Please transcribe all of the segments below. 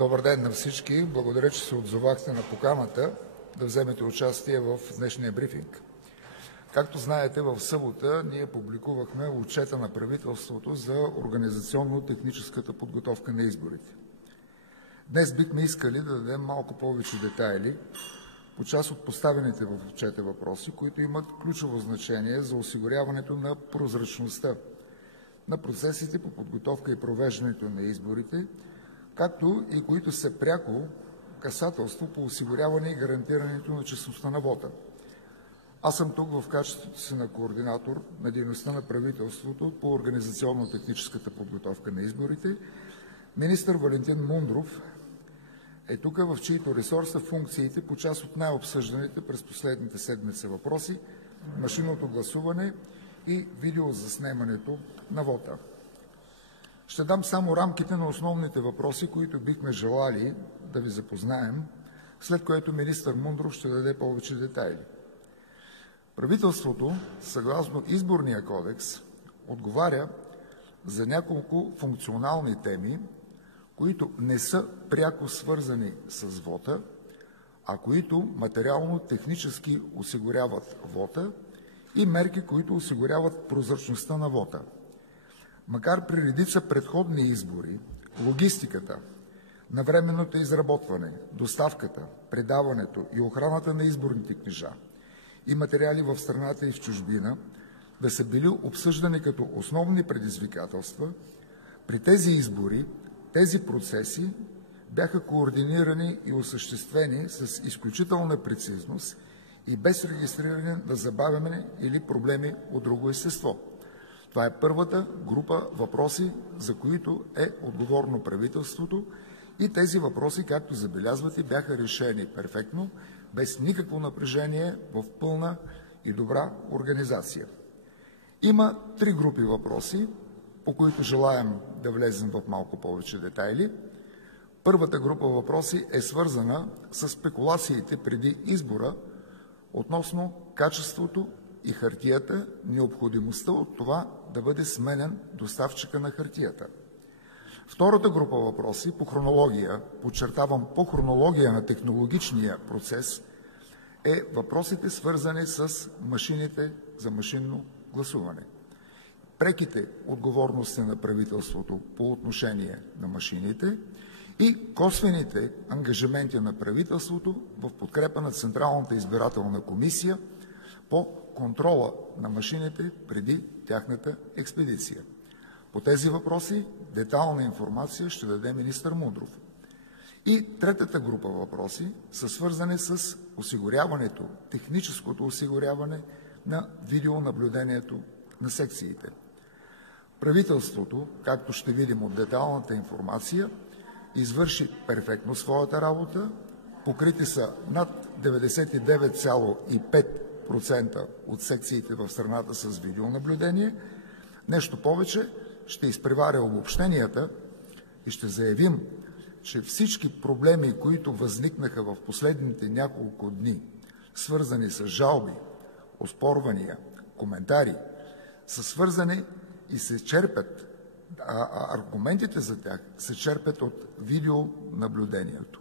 Добър ден на всички. Благодаря, че се отзовахте на поканата да вземете участие в днешния брифинг. Както знаете, в събота ние публикувахме отчета на правителството за организационно-техническата подготовка на изборите. Днес бихме искали да дадем малко повече детайли по част от поставените в отчета въпроси, които имат ключово значение за осигуряването на прозрачността на процесите по подготовка и провеждането на изборите, както и които са пряко касателство по осигуряване и гарантирането на честността на вота. Аз съм тук в качеството си на координатор на дейността на правителството по организационно-техническата подготовка на изборите. Министър Валентин Мундров е тук, в чието ресор са функциите по част от най-обсъжданите през последните седмици въпроси – машинното гласуване и видеозаснемането на вота. Ще дам само рамките на основните въпроси, които бихме желали да ви запознаем, след което министър Мундров ще даде повече детайли. Правителството, съгласно Изборния кодекс, отговаря за няколко функционални теми, които не са пряко свързани с вота, а които материално-технически осигуряват вота и мерки, които осигуряват прозрачността на вота. Макар при редица предходни избори, логистиката, навременното изработване, доставката, предаването и охраната на изборните книжа и материали в страната и в чужбина да са били обсъждани като основни предизвикателства, при тези избори тези процеси бяха координирани и осъществени с изключителна прецизност и без регистриране на забавяне или проблеми от друго естество. Това е първата група въпроси, за които е отговорно правителството, и тези въпроси, както забелязвате, бяха решени перфектно, без никакво напрежение, в пълна и добра организация. Има три групи въпроси, по които желаем да влезем в малко повече детайли. Първата група въпроси е свързана с спекулациите преди избора относно качеството и хартията, необходимостта от това да бъде сменен доставчика на хартията. Втората група въпроси по хронология, подчертавам по хронология на технологичния процес, е въпросите свързани с машините за машинно гласуване. Преките отговорности на правителството по отношение на машините и косвените ангажименти на правителството в подкрепа на Централната избирателна комисия по контрола на машините преди тяхната експедиция. По тези въпроси детайлна информация ще даде министър Мундров. И третата група въпроси са свързани с осигуряването, техническото осигуряване на видеонаблюдението на секциите. Правителството, както ще видим от детайлната информация, извърши перфектно своята работа, покрити са над 99,5% от секциите в страната с видеонаблюдение. Нещо повече, ще изпреваря обобщенията и ще заявим, че всички проблеми, които възникнаха в последните няколко дни, свързани с жалби, оспорвания, коментари, са свързани и се черпят, аргументите за тях се черпят от видеонаблюдението.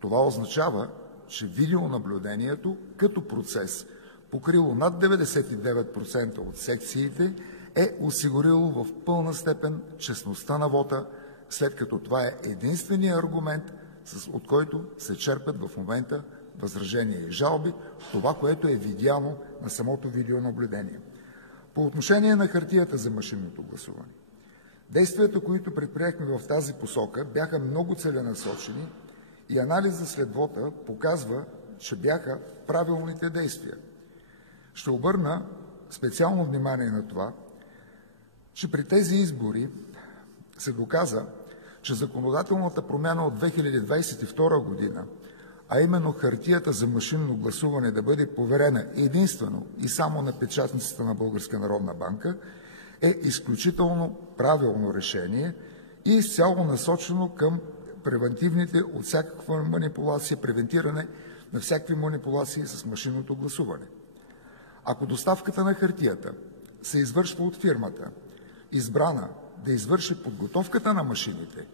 Това означава, че видеонаблюдението като процес, покрило над 99% от секциите, е осигурило в пълна степен честността на вота, след като това е единственият аргумент, от който се черпят в момента възражения и жалби, това, което е видяно на самото видеонаблюдение. По отношение на хартията за машинното гласуване, действията, които предприехме в тази посока, бяха много целенасочени и анализа след вота показва, че бяха правилните действия. Ще обърна специално внимание на това, че при тези избори се доказа, че законодателната промяна от 2022 година, а именно хартията за машинно гласуване да бъде поверена единствено и само на печатницата на Българска народна банка, е изключително правилно решение и изцяло насочено към превентивните от всякаква манипулация, превентиране на всякакви манипулации с машинното гласуване. Ако доставката на хартията се извършва от фирмата, избрана да извърши подготовката на машините,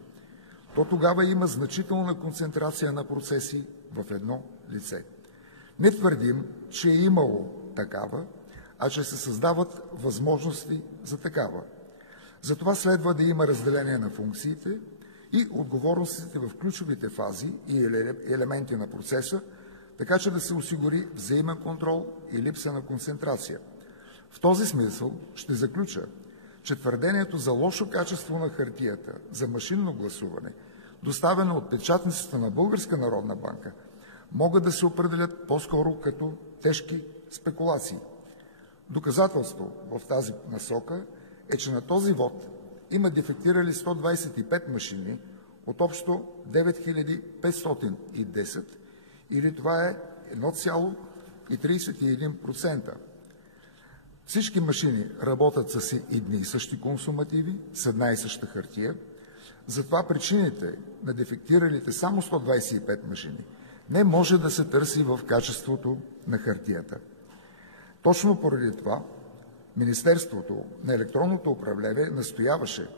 то тогава има значителна концентрация на процеси в едно лице. Не твърдим, че е имало такава, а че се създават възможности за такава. Затова следва да има разделение на функциите и отговорностите в ключовите фази и елементи на процеса, така че да се осигури взаимен контрол и липса на концентрация. В този смисъл ще заключа, че твърдението за лошо качество на хартията за машинно гласуване, доставено от печатницата на Българска народна банка, могат да се определят по-скоро като тежки спекулации. Доказателство в тази насока е, че на този вод има дефектирали 125 машини от общо 9510, или това е 1,31%. Всички машини работят с едни и същи консумативи, с една и съща хартия. Затова причините на дефектиралите само 125 машини не може да се търси в качеството на хартията. Точно поради това Министерството на електронното управление настояваше,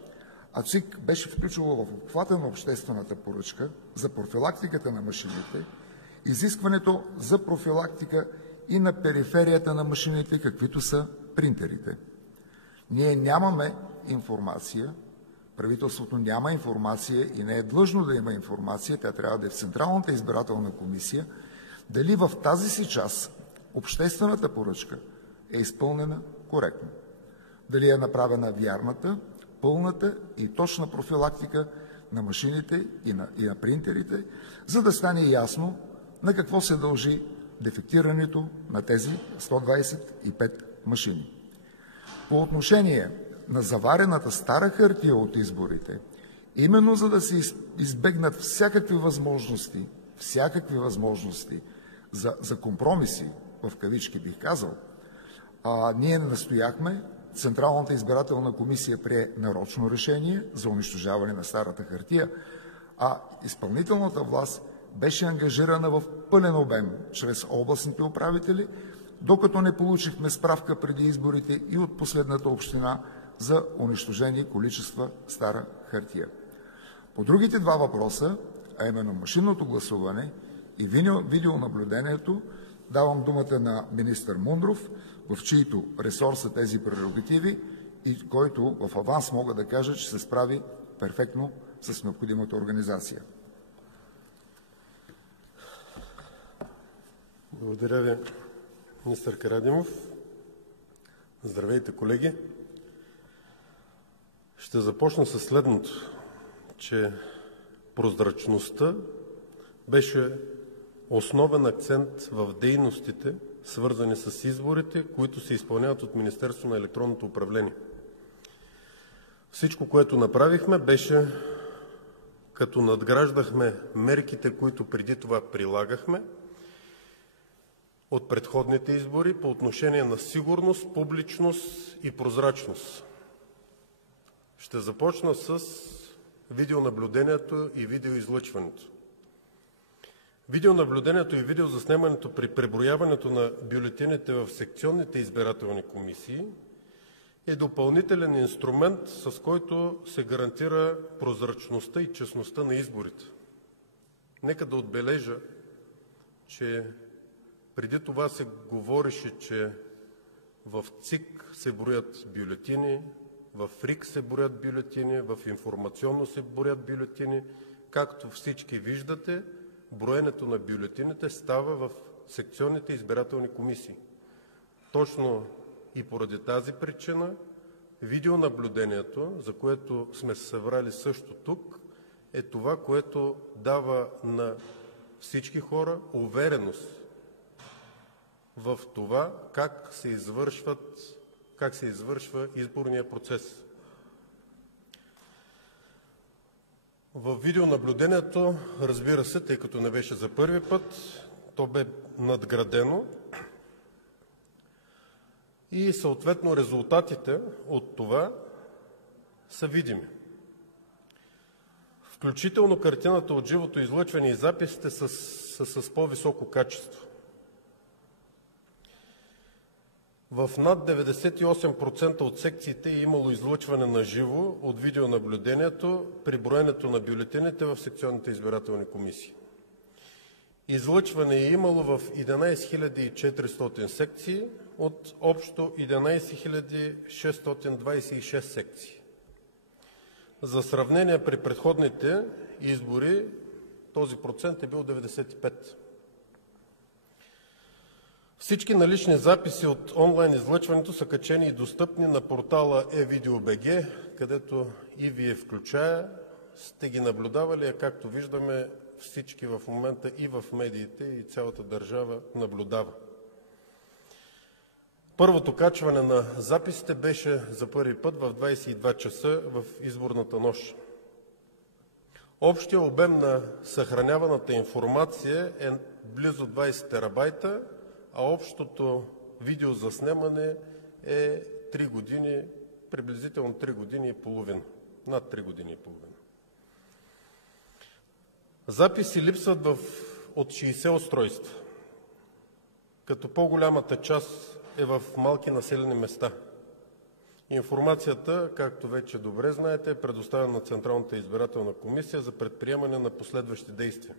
а ЦИК беше включило в обхвата на обществената поръчка за профилактиката на машините изискването за профилактика и на периферията на машините, каквито са принтерите. Ние нямаме информация, правителството няма информация и не е длъжно да има информация, тя трябва да е в Централната избирателна комисия, дали в тази си част обществената поръчка е изпълнена коректно. Дали е направена вярната, пълната и точна профилактика на машините и на принтерите, за да стане ясно на какво се дължи дефектирането на тези 125 машини. По отношение на заварената стара хартия от изборите, именно за да се избегнат всякакви възможности за компромиси, в кавички бих казал, ние настояхме, Централната избирателна комисия прие нарочно решение за унищожаване на старата хартия, а изпълнителната власт беше ангажирана в пълен обем чрез областните управители, докато не получихме справка преди изборите и от последната община за унищожени количества стара хартия. По другите два въпроса, а именно машинното гласуване и видеонаблюдението, давам думата на министър Мундров, в чието ресор са тези прерогативи и който в аванс мога да кажа, че се справи перфектно с необходимата организация. Благодаря ви, министър Карадимов. Здравейте, колеги! Ще започна с следното, че прозрачността беше основен акцент в дейностите, свързани с изборите, които се изпълняват от Министерството на електронното управление. Всичко, което направихме, беше като надграждахме мерките, които преди това прилагахме от предходните избори по отношение на сигурност, публичност и прозрачност. Ще започна с видеонаблюдението и видеоизлъчването. Видеонаблюдението и видеозаснемането при преброяването на бюлетините в секционните избирателни комисии е допълнителен инструмент, с който се гарантира прозрачността и честността на изборите. Нека да отбележа, че преди това се говореше, че в ЦИК се броят бюлетини, в РИК се броят бюлетини, в информационно се броят бюлетини. Както всички виждате, броенето на бюлетините става в секционните избирателни комисии. Точно и поради тази причина видеонаблюдението, за което сме се събрали също тук, е това, което дава на всички хора увереност в това как се извършва изборния процес. В видеонаблюдението, разбира се, тъй като не беше за първи път, то бе надградено и съответно резултатите от това са видими. Включително картината от живото излъчване и записите са с по-високо качество. В над 98% от секциите е имало излъчване на живо от видеонаблюдението при броенето на бюлетините в секционните избирателни комисии. Излъчване е имало в 11 400 секции от общо 11 626 секции. За сравнение, при предходните избори този процент е бил 95%. Всички налични записи от онлайн излъчването са качени и достъпни на портала eVideo.bg, където и вие включая сте ги наблюдавали, а както виждаме всички в момента и в медиите, и цялата държава наблюдава. Първото качване на записите беше за първи път в 22 часа в изборната нощ. Общия обем на съхраняваната информация е близо 20 терабайта, а общото видеозаснемане е 3 години, приблизително 3 години и половина. Над 3 години и половина. Записи липсват от 60 устройства, като по-голямата част е в малки населени места. Информацията, както вече добре знаете, е предоставена на Централната избирателна комисия за предприемане на последващи действия.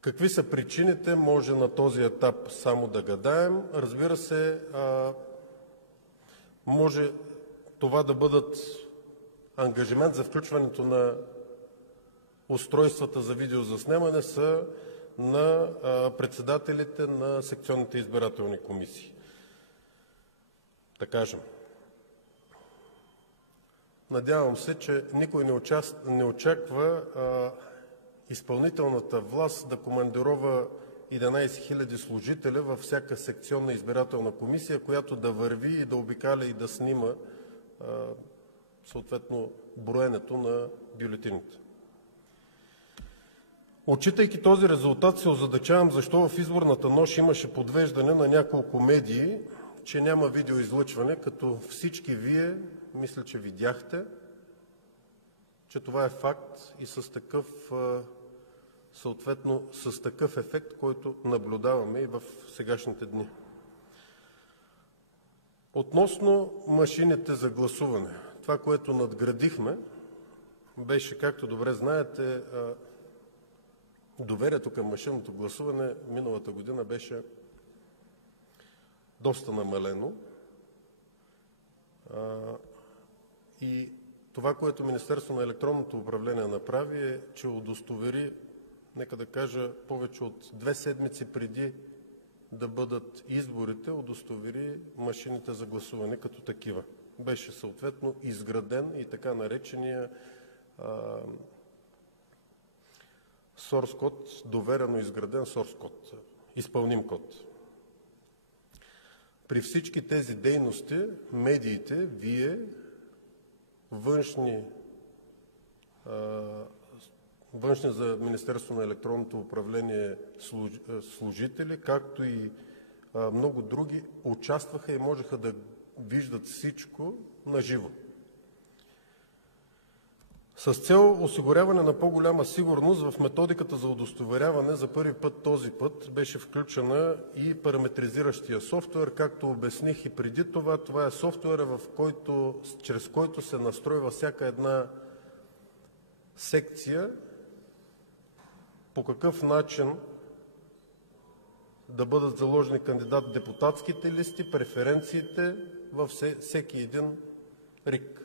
Какви са причините, може на този етап само да гадаем. Разбира се, може това да бъдат ангажимент за включването на устройствата за видеозаснемане са на председателите на секционните избирателни комисии. Да кажем. Надявам се, че никой не очаква изпълнителната власт да командирова 11 000 служителя във всяка секционна избирателна комисия, която да върви и да обикаля и да снима съответно броенето на бюлетините. Отчитайки този резултат, се озадачавам защо в изборната нощ имаше подвеждане на няколко медии, че няма видеоизлъчване, като всички вие, мисля, че видяхте, че това е факт и с такъв, съответно, с такъв ефект, който наблюдаваме и в сегашните дни. Относно машините за гласуване, това, което надградихме, беше, както добре знаете, доверието към машинното гласуване миналата година беше доста намалено. И това, което Министерството на електронното управление направи, е, че удостовери, нека да кажа, повече от 2 седмици преди да бъдат изборите, удостовери машините за гласуване като такива. Беше съответно изграден и така наречения source код, доверено изграден source код, изпълним код. При всички тези дейности, медиите, вие, външни за Министерство на електронното управление служители, както и много други, участваха и можеха да виждат всичко наживо. С цел осигуряване на по-голяма сигурност в методиката за удостоверяване за първи път този път беше включена и параметризиращия софтуер, както обясних и преди това. Това е софтуера, чрез който се настройва всяка една секция, по какъв начин да бъдат заложени кандидат-депутатските листи, преференциите във всеки един РИК.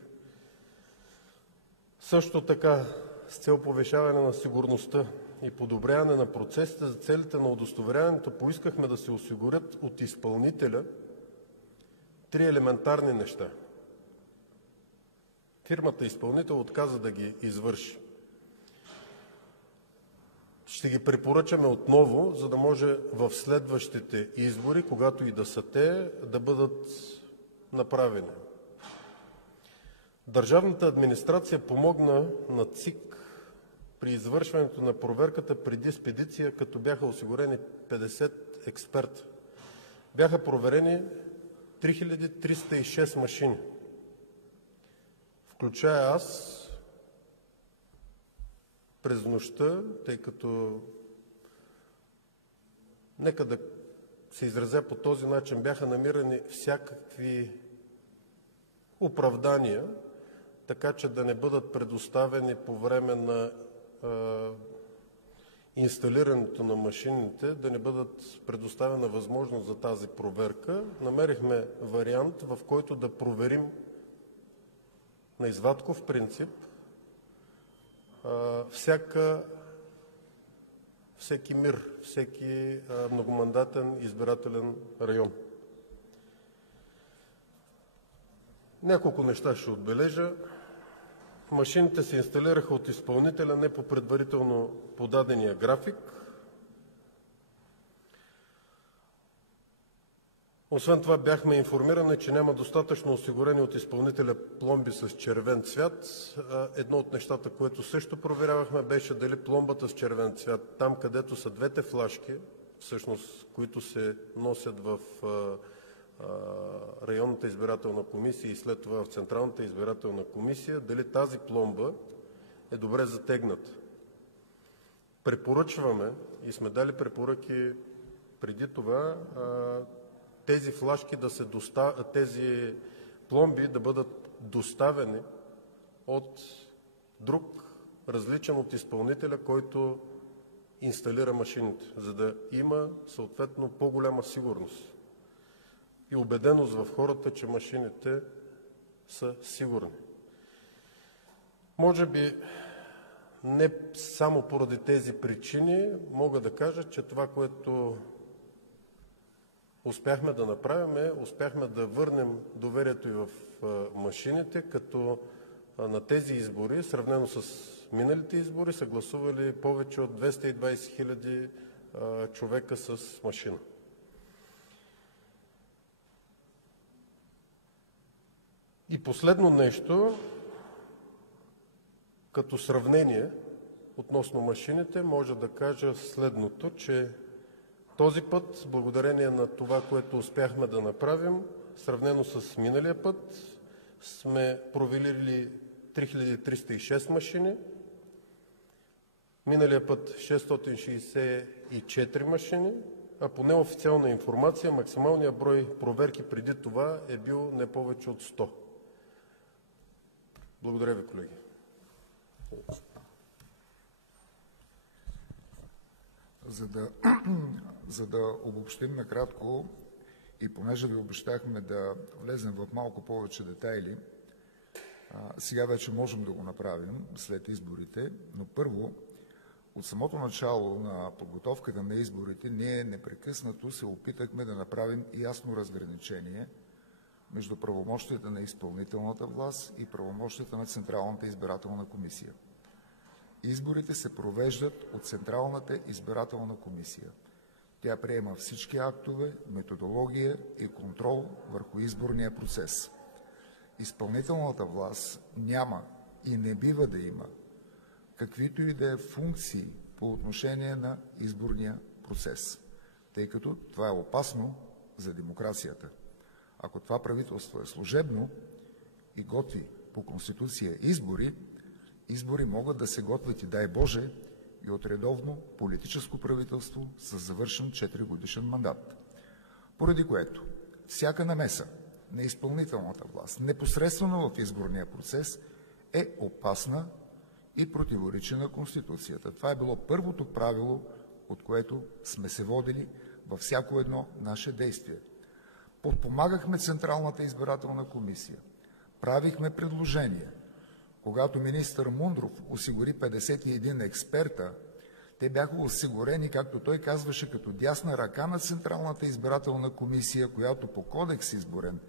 Също така, с цел повишаване на сигурността и подобряване на процесите за целите на удостоверяването, поискахме да се осигурят от изпълнителя 3 елементарни неща. Фирмата изпълнител отказа да ги извърши. Ще ги препоръчаме отново, за да може в следващите избори, когато и да са те, да бъдат направени. Държавната администрация помогна на ЦИК при извършването на проверката преди спедиция, като бяха осигурени 50 експерта. Бяха проверени 3306 машини, включая аз през нощта, тъй като нека да се изразя по този начин, бяха намирани всякакви оправдания, така че да не бъдат предоставени по време на инсталирането на машините, да не бъдат предоставена възможност за тази проверка. Намерихме вариант, в който да проверим на извадков принцип всеки МИР, всеки многомандатен избирателен район. Няколко неща ще отбележа. Машините се инсталираха от изпълнителя не по предварително подадения график. Освен това бяхме информирани, че няма достатъчно осигурени от изпълнителя пломби с червен цвят. Едно от нещата, което също проверявахме, беше дали пломбата с червен цвят, там където са двете флашки, всъщност, които се носят в районната избирателна комисия и след това в Централната избирателна комисия, дали тази пломба е добре затегната. Препоръчваме и сме дали препоръки преди това тези флашки тези пломби да бъдат доставени от друг, различен от изпълнителя, който инсталира машините, за да има съответно по-голяма сигурност и убеденост в хората, че машините са сигурни. Може би не само поради тези причини мога да кажа, че това, което успяхме да направим, успяхме да върнем доверието и в машините, като на тези избори, сравнено с миналите избори, са гласували повече от 220 000 човека с машина. И последно нещо, като сравнение относно машините, може да кажа следното, че този път, благодарение на това, което успяхме да направим, сравнено с миналия път, сме проверили 3306 машини, миналия път 664 машини, а по неофициална информация максималният брой проверки преди това е бил не повече от 100. Благодаря ви, колеги. За да обобщим накратко и понеже ви обещахме да влезем в малко повече детайли, сега вече можем да го направим след изборите, но първо, от самото начало на подготовката на изборите, ние непрекъснато се опитахме да направим ясно разграничение между правомощията на изпълнителната власт и правомощията на Централната избирателна комисия. Изборите се провеждат от Централната избирателна комисия. Тя приема всички актове, методология и контрол върху изборния процес. Изпълнителната власт няма и не бива да има каквито и да е функции по отношение на изборния процес, тъй като това е опасно за демокрацията. Ако това правителство е служебно и готви по Конституция избори могат да се готвят и, дай Боже, и от редовно политическо правителство с завършен 4-годишен мандат. Поради което всяка намеса на изпълнителната власт непосредствено в изборния процес е опасна и противоречи на Конституцията. Това е било първото правило, от което сме се водили във всяко едно наше действие. Подпомагахме Централната избирателна комисия, правихме предложения. Когато министър Мундров осигури 51 експерта, те бяха осигурени, както той казваше, като дясна ръка на Централната избирателна комисия, която по кодекс изборен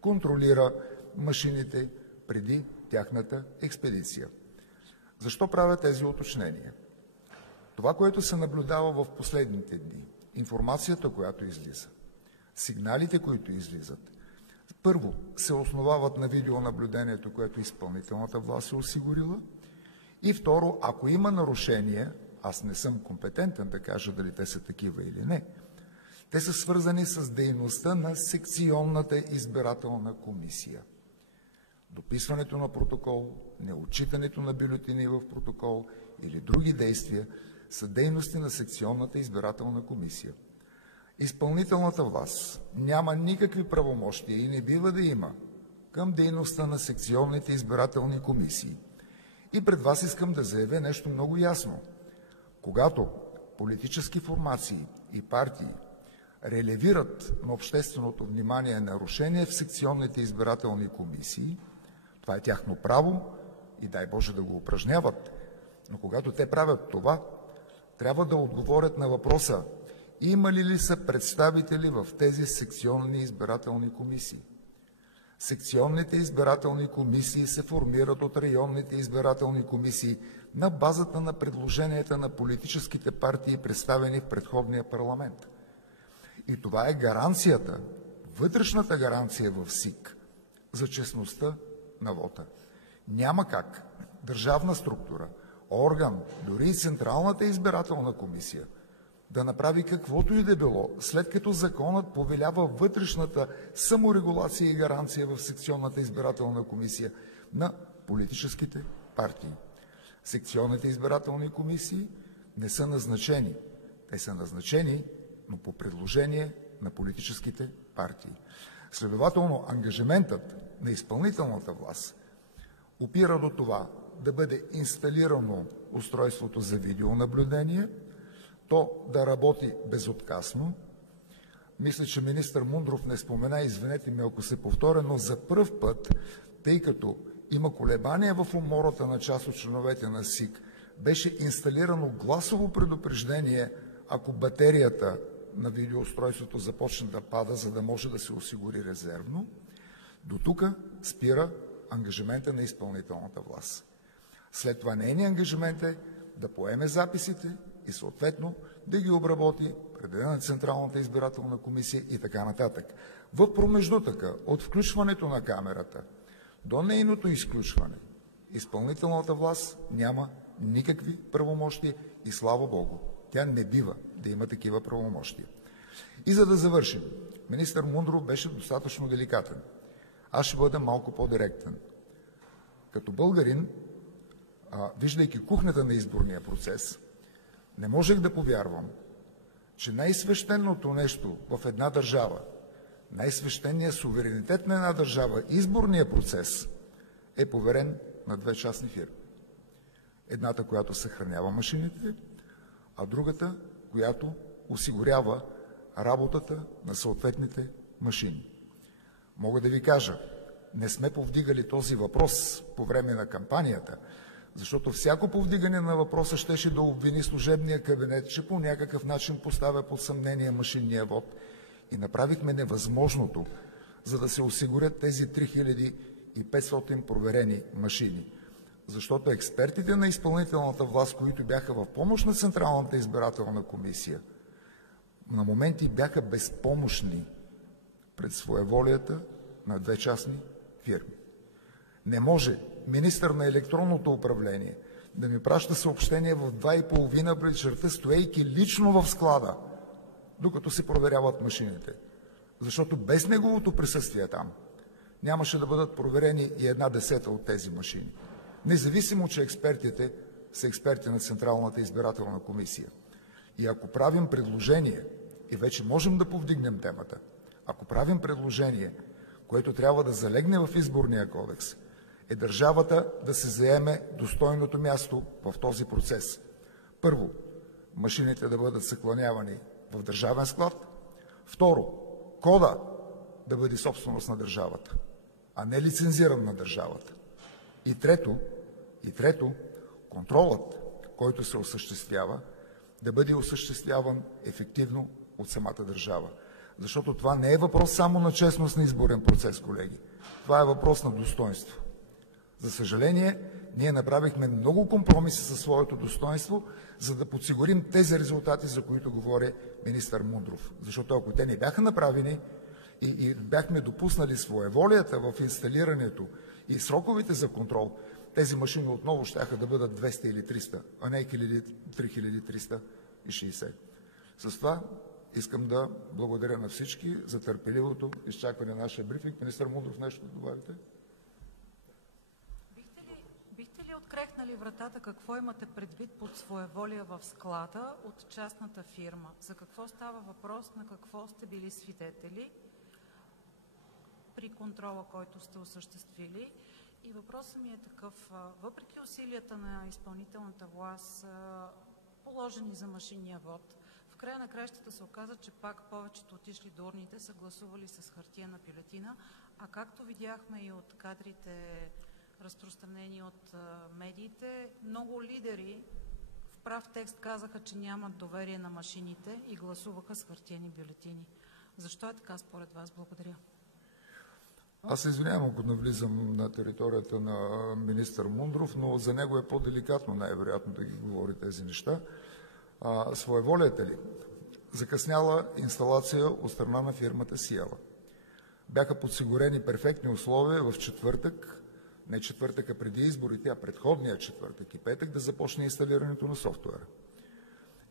контролира машините преди тяхната експедиция. Защо правя тези уточнения? Това, което се наблюдава в последните дни, информацията, която излиза, сигналите, които излизат, първо се основават на видеонаблюдението, което изпълнителната власт е осигурила, и второ, ако има нарушения, аз не съм компетентен да кажа дали те са такива или не, те са свързани с дейността на секционната избирателна комисия. Дописването на протокол, неотчитането на бюлетини в протокол или други действия са дейности на секционната избирателна комисия. Изпълнителната власт няма никакви правомощия и не бива да има към дейността на секционните избирателни комисии. И пред вас искам да заявя нещо много ясно. Когато политически формации и партии релевират на общественото внимание нарушение в секционните избирателни комисии, това е тяхно право и дай Боже да го упражняват, но когато те правят това, трябва да отговорят на въпроса: имали ли са представители в тези секционни избирателни комисии? Секционните избирателни комисии се формират от районните избирателни комисии на базата на предложенията на политическите партии, представени в предходния парламент. И това е гаранцията, вътрешната гаранция в СИК за честността на вота. Няма как държавна структура, орган, дори и Централната избирателна комисия да направи каквото и да било, след като законът повелява вътрешната саморегулация и гаранция в секционната избирателна комисия на политическите партии. Секционните избирателни комисии не са назначени. Те са назначени, но по предложение на политическите партии. Следователно, ангажиментът на изпълнителната власт опира до това да бъде инсталирано устройството за видеонаблюдение, то да работи безотказно. Мисля, че министър Мундров не спомена, извинете ми ако се повторя, но за пръв път, тъй като има колебания в умората на част от членовете на СИК, беше инсталирано гласово предупреждение, ако батерията на видеоустройството започне да пада, за да може да се осигури резервно. До тук спира ангажимента на изпълнителната власт. След това нейният ангажимент е да поеме записите и съответно да ги обработи, предаде на Централната избирателна комисия и така нататък. В промеждутъка от включването на камерата до нейното изключване, изпълнителната власт няма никакви правомощия и слава Богу, тя не бива да има такива правомощия. И за да завършим, министър Мундров беше достатъчно деликатен. Аз ще бъда малко по-директен. Като българин, виждайки кухнята на изборния процес, не можех да повярвам, че най-свещеното нещо в една държава, най-свещеният суверенитет на една държава, изборния процес, е поверен на две частни фирми. Едната, която съхранява машините, а другата, която осигурява работата на съответните машини. Мога да ви кажа, не сме повдигали този въпрос по време на кампанията, защото всяко повдигане на въпроса щеше да обвини служебния кабинет, че по някакъв начин поставя под съмнение машинния вод, и направихме невъзможното, за да се осигурят тези 3500 проверени машини. Защото експертите на изпълнителната власт, които бяха в помощ на Централната избирателна комисия, на моменти бяха безпомощни пред своеволията на две частни фирми. Не може министър на електронното управление да ми праща съобщение в 2:30 пред вечерта, стоейки лично в склада, докато се проверяват машините. Защото без неговото присъствие там нямаше да бъдат проверени и 1/10 от тези машини. Независимо, че експертите са експерти на Централната избирателна комисия. И ако правим предложение, и вече можем да повдигнем темата, ако правим предложение, което трябва да залегне в изборния кодекс, е държавата да се заеме достойното място в този процес. Първо, машините да бъдат съхранявани в държавен склад. Второ, кода да бъде собственост на държавата, а не лицензиран на държавата. И трето, контролът, който се осъществява, да бъде осъществяван ефективно от самата държава. Защото това не е въпрос само на честност на изборен процес, колеги. Това е въпрос на достоинство. За съжаление, ние направихме много компромиси със своето достоинство, за да подсигурим тези резултати, за които говори министър Мундров. Защото ако те не бяха направени и бяхме допуснали своеволията в инсталирането и сроковете за контрол, тези машини отново щяха да бъдат 200 или 300, а не 3360. С това искам да благодаря на всички за търпеливото изчакване на нашия брифинг. Министър Мундров, нещо да добавите? Бихте ли открехнали вратата, какво имате предвид под своеволие в склада от частната фирма? За какво става въпрос, на какво сте били свидетели при контрола, който сте осъществили? И въпросът ми е такъв. Въпреки усилията на изпълнителната власт, положени за машинния вод, в края на краищата се оказа, че пак повечето отишли до урните са гласували с хартиена бюлетина, а както видяхме и от кадрите, разпространени от медиите, много лидери в прав текст казаха, че нямат доверие на машините и гласуваха с хартиени бюлетини. Защо е така според вас? Благодаря. Аз се извинявам, ако навлизам на територията на министър Мундров, но за него е по-деликатно най-вероятно да ги говори тези неща. Своеволията ли? Закъсняла инсталация от страна на фирмата Сиела. Бяха подсигурени перфектни условия в четвъртък, не четвъртъка преди изборите, а предходния четвъртък и петък да започне инсталирането на софтуера.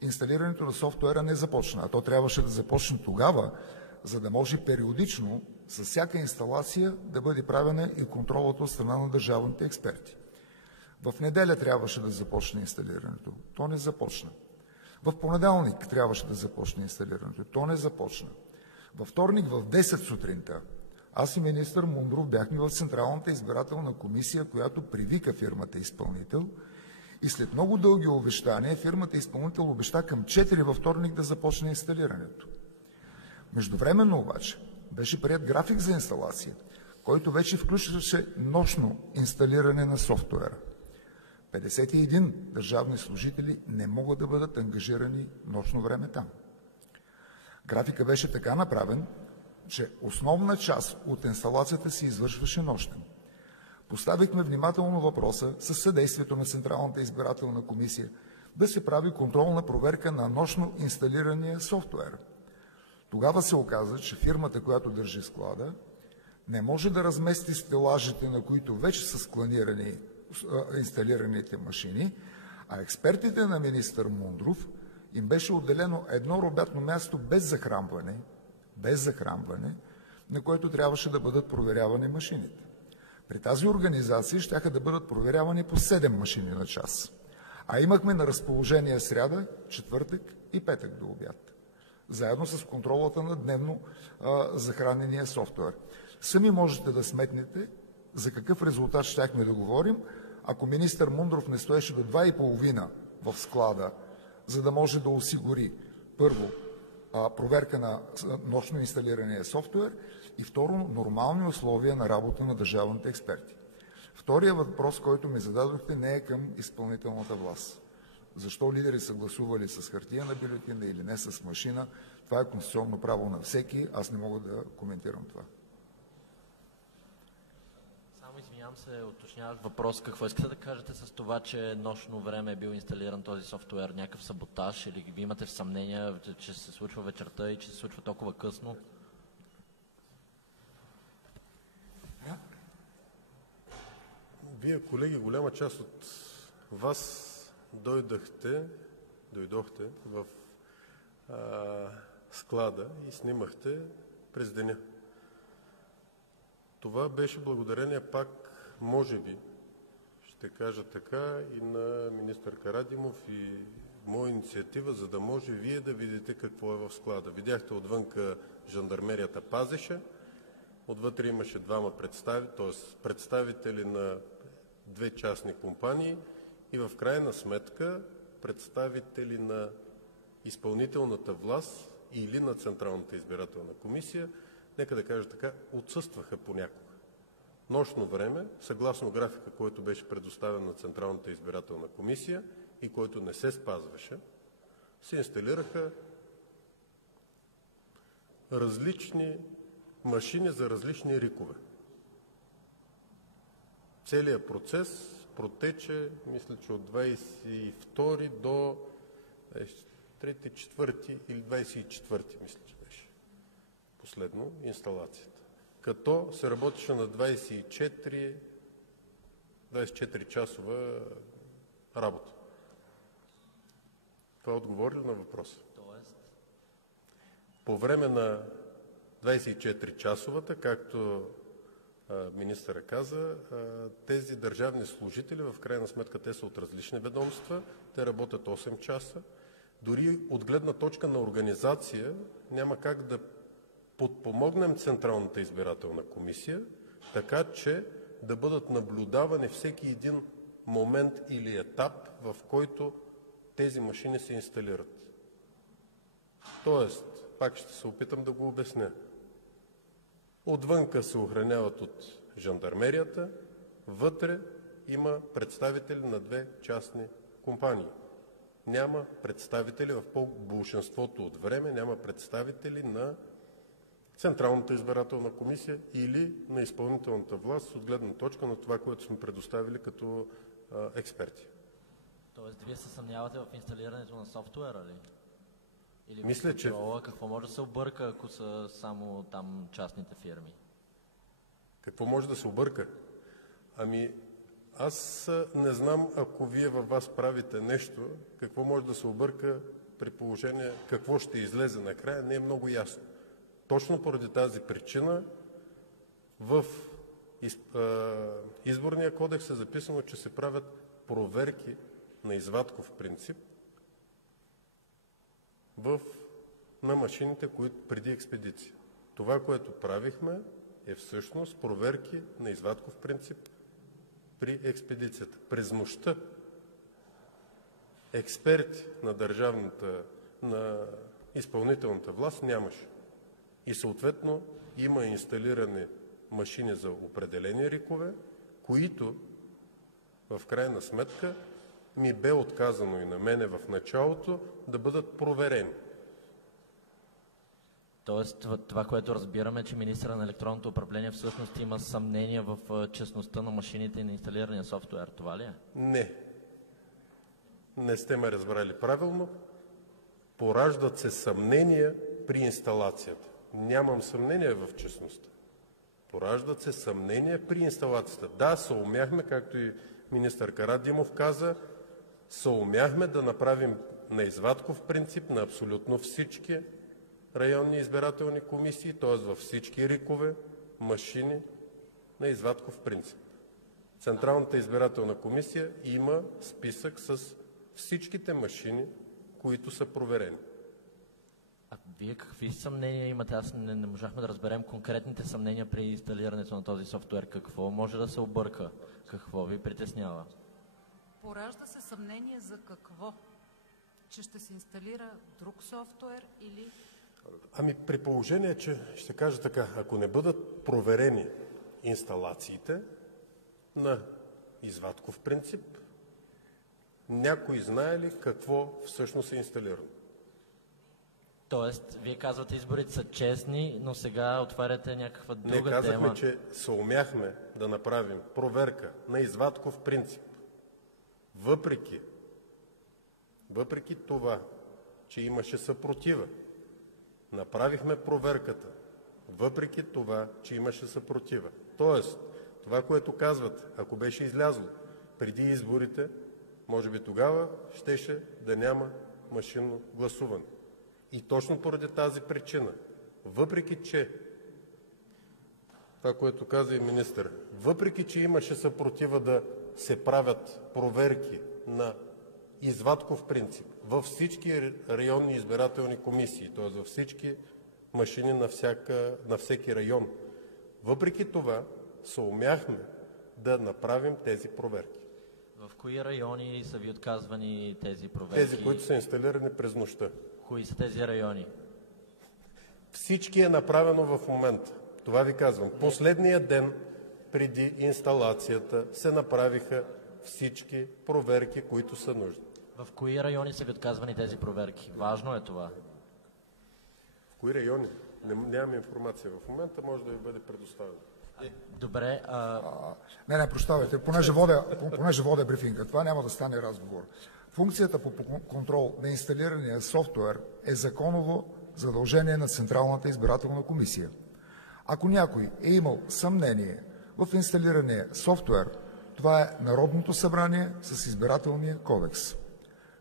Инсталирането на софтуера не започна, а то трябваше да започне тогава, за да може периодично с всяка инсталация да бъде правена и контролът от страна на държавните експерти. В неделя трябваше да започне инсталирането. То не започна. В понеделник трябваше да започне инсталирането. То не започна. Във вторник в 10 сутринта аз и министър Мундров бяхме в Централната избирателна комисия, която привика фирмата изпълнител и след много дълги обещания фирмата изпълнител обеща към 4 във вторник да започне инсталирането. Междувременно обаче беше приет график за инсталация, който вече включваше нощно инсталиране на софтуера. 51 държавни служители не могат да бъдат ангажирани нощно време там. Графика беше така направен, че основна част от инсталацията се извършваше нощем. Поставихме внимателно въпроса със съдействието на Централната избирателна комисия да се прави контролна проверка на нощно инсталирания софтуер. Тогава се оказа, че фирмата, която държи склада, не може да размести стелажите, на които вече са склонирани инсталираните машини, а експертите на министър Мундров им беше отделено едно робятно място без захранване, на което трябваше да бъдат проверявани машините. При тази организация щяха да бъдат проверявани по 7 машини на час, а имахме на разположение сряда, четвъртък и петък до обяд, заедно с контролата на дневно захранения софтуер. Сами можете да сметнете за какъв резултат щяхме да говорим, ако министър Мундров не стоеше до 2:30 в склада, за да може да осигури първо проверка на нощно инсталирания софтуер и второ нормални условия на работа на държавните експерти. Втория въпрос, който ми зададохте, не е към изпълнителната власт. Защо лидери са гласували с хартиена бюлетина или не с машина, това е конституционно право на всеки, аз не мога да коментирам това. Извинявам се, уточняваш въпрос. Какво искате да кажете с това, че нощно време е бил инсталиран този софтуер? Някакъв саботаж или ви имате съмнения, че се случва вечерта и че се случва толкова късно? Вие, колеги, голяма част от вас дойдохте в склада и снимахте през деня. Това беше благодарение пак, може би, ще кажа така, и на министър Карадимов и моя инициатива, за да може вие да видите какво е в склада. Видяхте отвънка жандармерията пазеше, отвътре имаше двама представители на 2 частни компании и в крайна сметка представители на изпълнителната власт или на Централната избирателна комисия, нека да кажа така, отсъстваха понякога. Нощно време, съгласно графика, който беше предоставен на Централната избирателна комисия и който не се спазваше, се инсталираха различни машини за различни рикове. Целият процес протече, мисля, че от 22 до 3, 4 или 24, мисля, че беше последно инсталацията. Като се работеше на 24 часова работа. Това отговори на въпроса. По време на 24 часовата, както министъра каза, тези държавни служители, в крайна сметка те са от различни ведомства, те работят 8 часа. Дори от гледна точка на организация няма как да подпомогнем Централната избирателна комисия, така че да бъдат наблюдавани всеки един момент или етап, в който тези машини се инсталират. Тоест, пак ще се опитам да го обясня. Отвънка се охраняват от жандармерията, вътре има представители на две частни компании. Няма представители, в большинството от време няма представители на Централната избирателна комисия или на изпълнителната власт от гледна точка на това, което сме предоставили като експерти. Тоест, вие се съмнявате в инсталирането на софтуера ли? Или мисля, че... Какво може да се обърка, ако са само там частните фирми? Какво може да се обърка? Ами, аз не знам, ако вие във вас правите нещо, какво може да се обърка при положение, какво ще излезе накрая, не е много ясно. Точно поради тази причина в Изборния кодекс е записано, че се правят проверки на извадков принцип на машините, които преди експедиция. Това, което правихме, е всъщност проверки на извадков принцип при експедицията. През нощта експерти на изпълнителната власт нямаше. И съответно има инсталирани машини за определени рикове, които в крайна сметка ми бе отказано и на мене в началото да бъдат проверени. Тоест, това, което разбираме, че министъра на електронното управление всъщност има съмнение в честността на машините и на инсталирания софтуер. Това ли е? Не. Не сте ме разбрали правилно. Пораждат се съмнения при инсталацията. Нямам съмнение в честността. Пораждат се съмнения при инсталацията. Да, съумяхме, както и министър Карадимов каза, съумяхме да направим на извадков принцип на абсолютно всички районни избирателни комисии, т.е. във всички рикове, машини на извадков принцип. Централната избирателна комисия има списък с всичките машини, които са проверени. А вие какви съмнения имате? Аз не можахме да разберем конкретните съмнения при инсталирането на този софтуер. Какво може да се обърка? Какво ви притеснява? Поражда се съмнение за какво? Че ще се инсталира друг софтуер или... Ами при положение, че ще кажа така, ако не бъдат проверени инсталациите на извадков принцип, някой знае ли какво всъщност е инсталирано? Тоест, вие казвате, изборите са честни, но сега отваряте някаква друга тема. Не, казахме, че съумяхме да направим проверка на извадков принцип. Въпреки това, че имаше съпротива, направихме проверката. Въпреки това, че имаше съпротива. Тоест, това, което казвате, ако беше излязло преди изборите, може би тогава щеше да няма машинно гласуване. И точно поради тази причина, въпреки че, това, което каза и министър, въпреки че имаше съпротива да се правят проверки на извадков принцип във всички районни избирателни комисии, т.е. във всички машини на всеки район, въпреки това съумяхме да направим тези проверки. В кои райони са ви отказвани тези проверки? Тези, които са инсталирани през нощта. Кои са тези райони? Всички е направено в момента. Това ви казвам. Последния ден преди инсталацията се направиха всички проверки, които са нужни. В кои райони са ви отказвани тези проверки? Важно е това. В кои райони? Нямам информация в момента, може да ви бъде предоставена. Добре. Не, прощавайте, понеже водя брифинга, това няма да стане разговор. Функцията по контрол на инсталирания софтуер е законово задължение на Централната избирателна комисия. Ако някой е имал съмнение в инсталирания софтуер, това е Народното събрание с избирателния кодекс.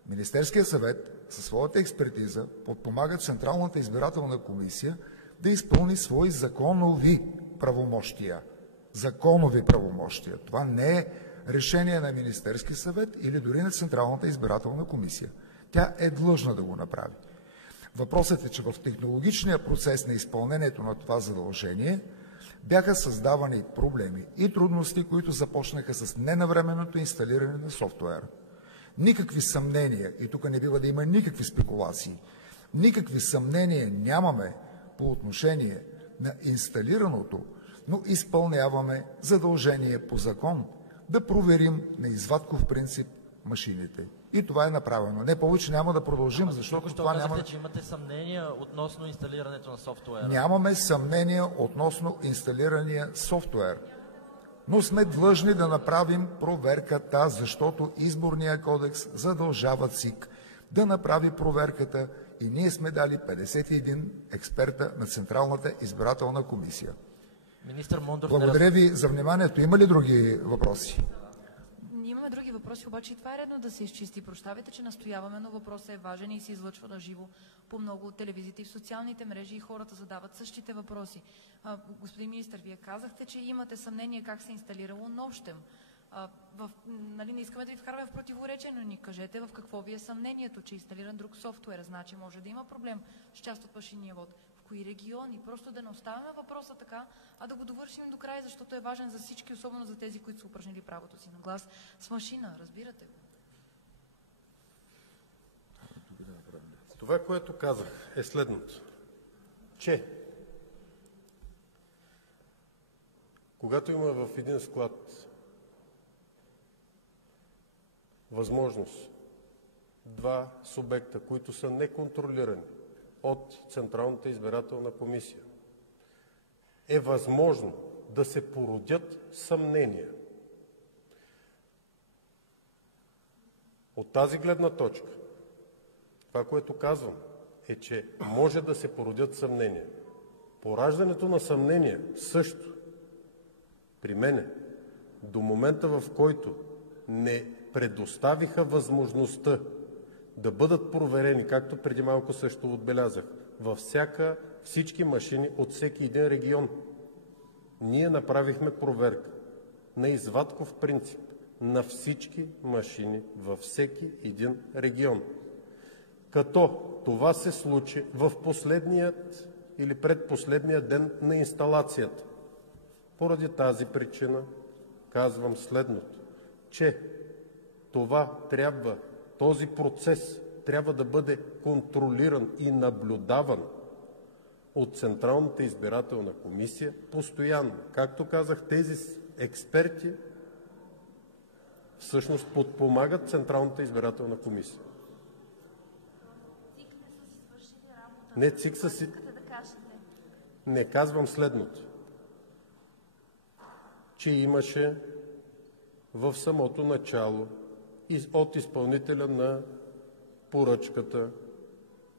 Министерският съвет със своята експертиза подпомага Централната избирателна комисия да изпълни свои законови правомощия. законови правомощия. Това не е решение на Министерски съвет или дори на Централната избирателна комисия. Тя е длъжна да го направи. Въпросът е, че в технологичния процес на изпълнението на това задължение бяха създавани проблеми и трудности, които започнаха с ненавременното инсталиране на софтуера. Никакви съмнения, и тук не бива да има никакви спекулации, никакви съмнения нямаме по отношение на инсталираното, но изпълняваме задължение по закон да проверим на извадков принцип машините. И това е направено. Не повече няма да продължим, защото това няма... Казахте, че имате съмнения относно инсталирането на софтуера. Нямаме съмнения относно инсталирания софтуер, но сме длъжни да направим проверката, защото Изборния кодекс задължава ЦИК да направи проверката и ние сме дали 51 експерта на Централната избирателна комисия. Министър Мондов, Благодаря ви за вниманието. Има ли други въпроси? Имаме други въпроси, обаче и това е редно да се изчисти. Прощавайте, че настояваме, но въпросът е важен и се излъчва на живо по много от телевизиите и в социалните мрежи и хората задават същите въпроси. Господин министър, вие казахте, че имате съмнение как се е инсталирало нощем. Нали, не искаме да ви вкарваме в противоречие, но ни кажете в какво ви е съмнението, че е инсталиран друг софтуер. Значи може да има проблем с част от машинния вод. В кои региони? Просто да не оставяме въпроса така, а да го довършим до края, защото е важен за всички, особено за тези, които са упражнили правото си на глас с машина. Разбирате го? Това, което казах, е следното, че когато има в един склад възможност два субекта, които са неконтролирани от Централната избирателна комисия, е възможно да се породят съмнения. От тази гледна точка, това, което казвам, е, че може да се породят съмнения. Пораждането на съмнения също при мене, до момента, в който не предоставиха възможността да бъдат проверени, както преди малко също отбелязах, във всички машини от всеки един регион. Ние направихме проверка на извадков принцип на всички машини във всеки един регион. Като това се случи в последният или предпоследния ден на инсталацията. Поради тази причина казвам следното, че този процес трябва да бъде контролиран и наблюдаван от Централната избирателна комисия постоянно. Както казах, тези експерти всъщност подпомагат Централната избирателна комисия. Не, ЦИК са си... Не, казвам следното, че имаше в самото начало от изпълнителя на поръчката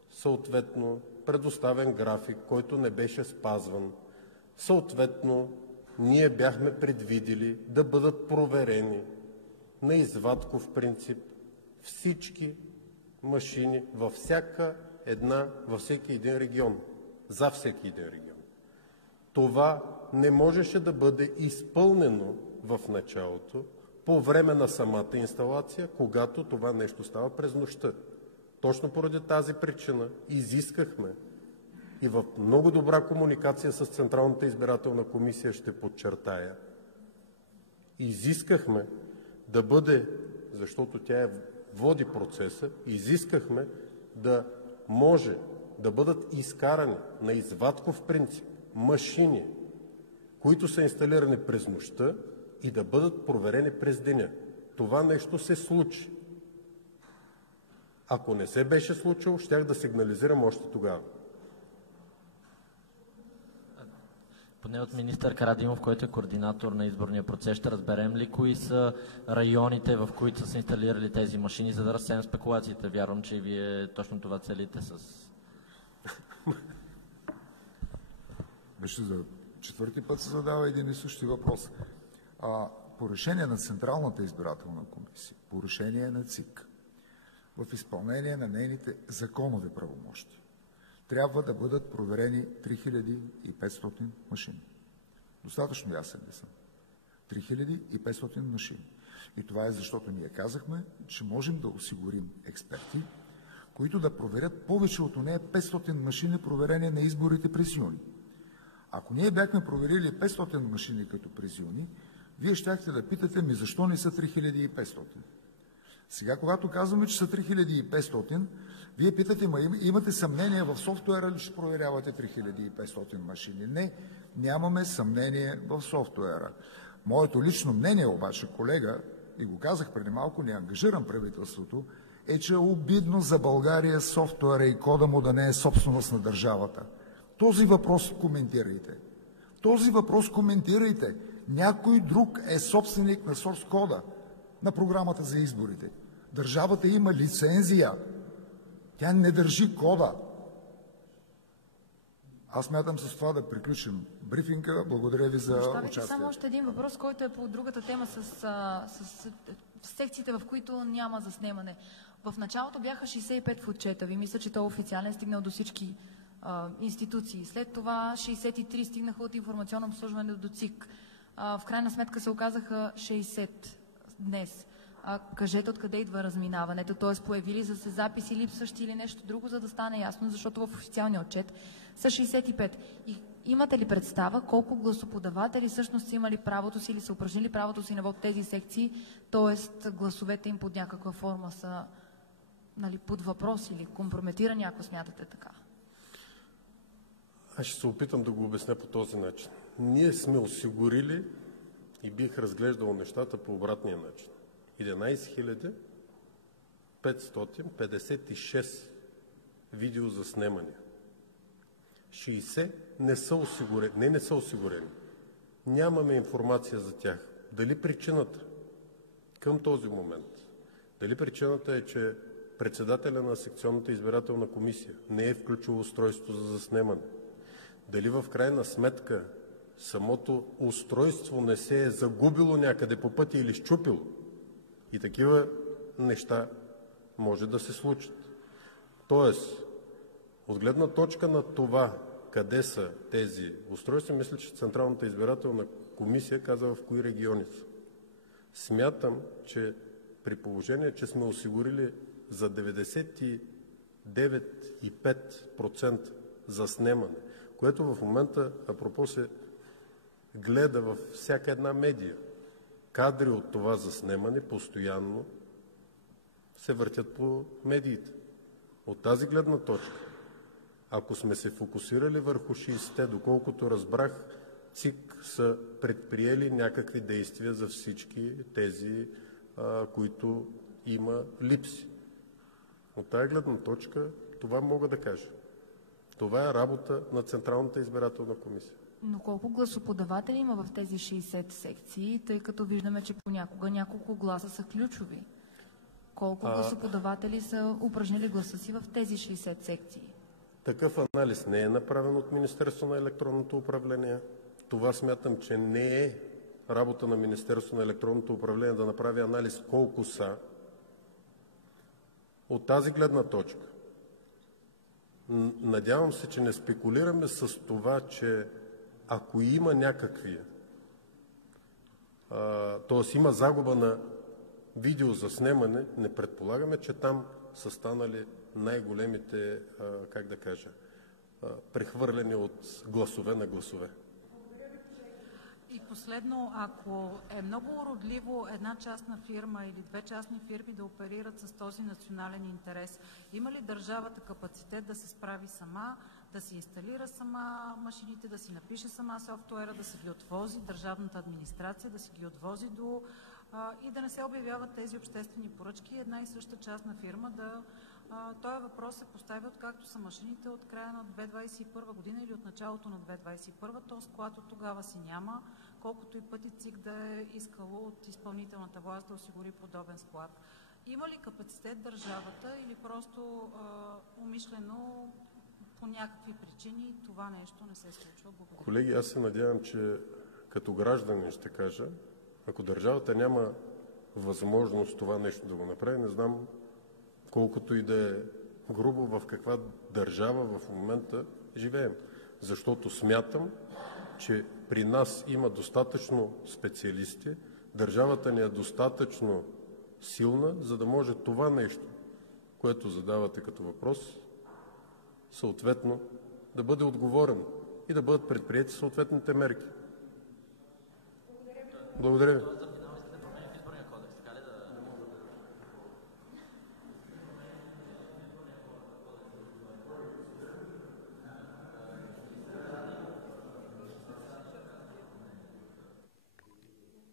съответно предоставен график, който не беше спазван. Съответно, ние бяхме предвидили да бъдат проверени на извадков принцип всички машини във всеки един регион, за всеки един регион. Това не можеше да бъде изпълнено в началото, по време на самата инсталация, когато това нещо става през нощта. Точно поради тази причина изискахме и в много добра комуникация с Централната избирателна комисия, ще подчертая, изискахме да бъде, защото тя води процеса, изискахме да може да бъдат изкарани на извадков принцип машини, които са инсталирани през нощта и да бъдат проверени през деня. Това нещо се случи. Ако не се беше случило, щях да сигнализирам още тогава. Поне от министър Карадимов, който е координатор на изборния процес, ще разберем ли кои са районите, в които са се инсталирали тези машини, за да разсеем спекулациите. Вярвам, че и вие точно това целите с... Вижте, за четвърти път се задава един и същи въпрос. По решение на Централната избирателна комисия, по решение на ЦИК, в изпълнение на нейните законови правомощи, трябва да бъдат проверени 3500 машини. Достатъчно ясен ли съм? 3500 машини. И това е защото ние казахме, че можем да осигурим експерти, които да проверят повече от нея 500 машини, проверени на изборите през юни. Ако ние бяхме проверили 500 машини като през юни, вие щяхте да питате, защо не са 3500? Сега, когато казваме, че са 3500, вие питате, имате съмнение в софтуера ли ще проверявате 3500 машини? Не, нямаме съмнение в софтуера. Моето лично мнение обаче, колега, и го казах преди малко, не ангажирам правителството, е, че е обидно за България софтуера и кода му да не е собственост на държавата. Този въпрос коментирайте. Този въпрос коментирайте. Някой друг е собственик на source кода на програмата за изборите. Държавата има лицензия. Тя не държи кода. Аз мятам с това да приключим брифинга. Благодаря ви за участие. Само още един въпрос, който е по другата тема с секциите, в които няма заснемане. В началото бяха 65 в отчета ви. Мисля, че той официален стигнал до всички институции. След това 63 стигнаха от информационно обслужване до ЦИК. В крайна сметка се оказаха 60 днес. Кажете откъде идва разминаването, т.е. появили са се записи, липсващи или нещо друго, за да стане ясно, защото в официалния отчет са 65. И имате ли представа колко гласоподаватели всъщност са имали правото си или са упражнили правото си на вод тези секции, т.е. гласовете им под някаква форма са под въпрос или компрометирани, ако смятате така? Аз ще се опитам да го обясня по този начин. Ние сме осигурили и бих разглеждал нещата по обратния начин. 11 556 видеозаснемания. 60 не са осигурени. Не са осигурени. Нямаме информация за тях. Дали причината към този момент, дали причината е, че председателя на секционната избирателна комисия не е включил устройство за заснемане, дали в крайна сметка самото устройство не се е загубило някъде по пътя или счупило. И такива неща може да се случат. Тоест, от гледна точка на това, къде са тези устройства, мисля, че Централната избирателна комисия каза в кои региони са. Смятам, че при положение, че сме осигурили за 99,5% заснемане, което в момента, апропо, се гледа във всяка една медия. Кадри от това заснемане постоянно се въртят по медиите. От тази гледна точка, ако сме се фокусирали върху 60-те, доколкото разбрах, ЦИК са предприели някакви действия за всички тези, които има липси. От тази гледна точка това мога да кажа. Това е работа на Централната избирателна комисия. Но колко гласоподаватели има в тези 60 секции, тъй като виждаме, че понякога няколко гласа са ключови? Колко гласоподаватели са упражнили гласа си в тези 60 секции? Такъв анализ не е направен от Министерството на електронното управление. Това смятам, че не е работа на Министерството на електронното управление да направи анализ колко са. От тази гледна точка, надявам се, че не спекулираме с това, че ако има някакви, т.е. има загуба на видеозаснемане, не предполагаме, че там са станали най-големите, прехвърляни от гласове на гласове. И последно, ако е много уродливо една частна фирма или две частни фирми да оперират с този национален интерес, има ли държавата капацитет да се справи сама, да си инсталира сама машините, да си напише сама софтуера, да си ги отвози, държавната администрация да си ги отвози и да не се обявяват тези обществени поръчки, една и съща частна фирма този въпрос се поставя откакто са машините от края на 2021 година или от началото на 2021, то склад от тогава си няма, колкото и пъти ЦИК да е искало от изпълнителната власт да осигури подобен склад. Има ли капацитет държавата или просто умишлено по някакви причини това нещо не се случва? Благодаря. Колеги, аз се надявам, че като гражданин ще кажа, ако държавата няма възможност това нещо да го направи, не знам колкото и да е грубо в каква държава в момента живеем. Защото смятам, че при нас има достатъчно специалисти, държавата ни е достатъчно силна, за да може това нещо, което задавате като въпрос, съответно да бъде отговорено и да бъдат предприети съответните мерки. Благодаря ви.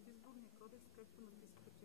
Изборния кодекс, както написахте,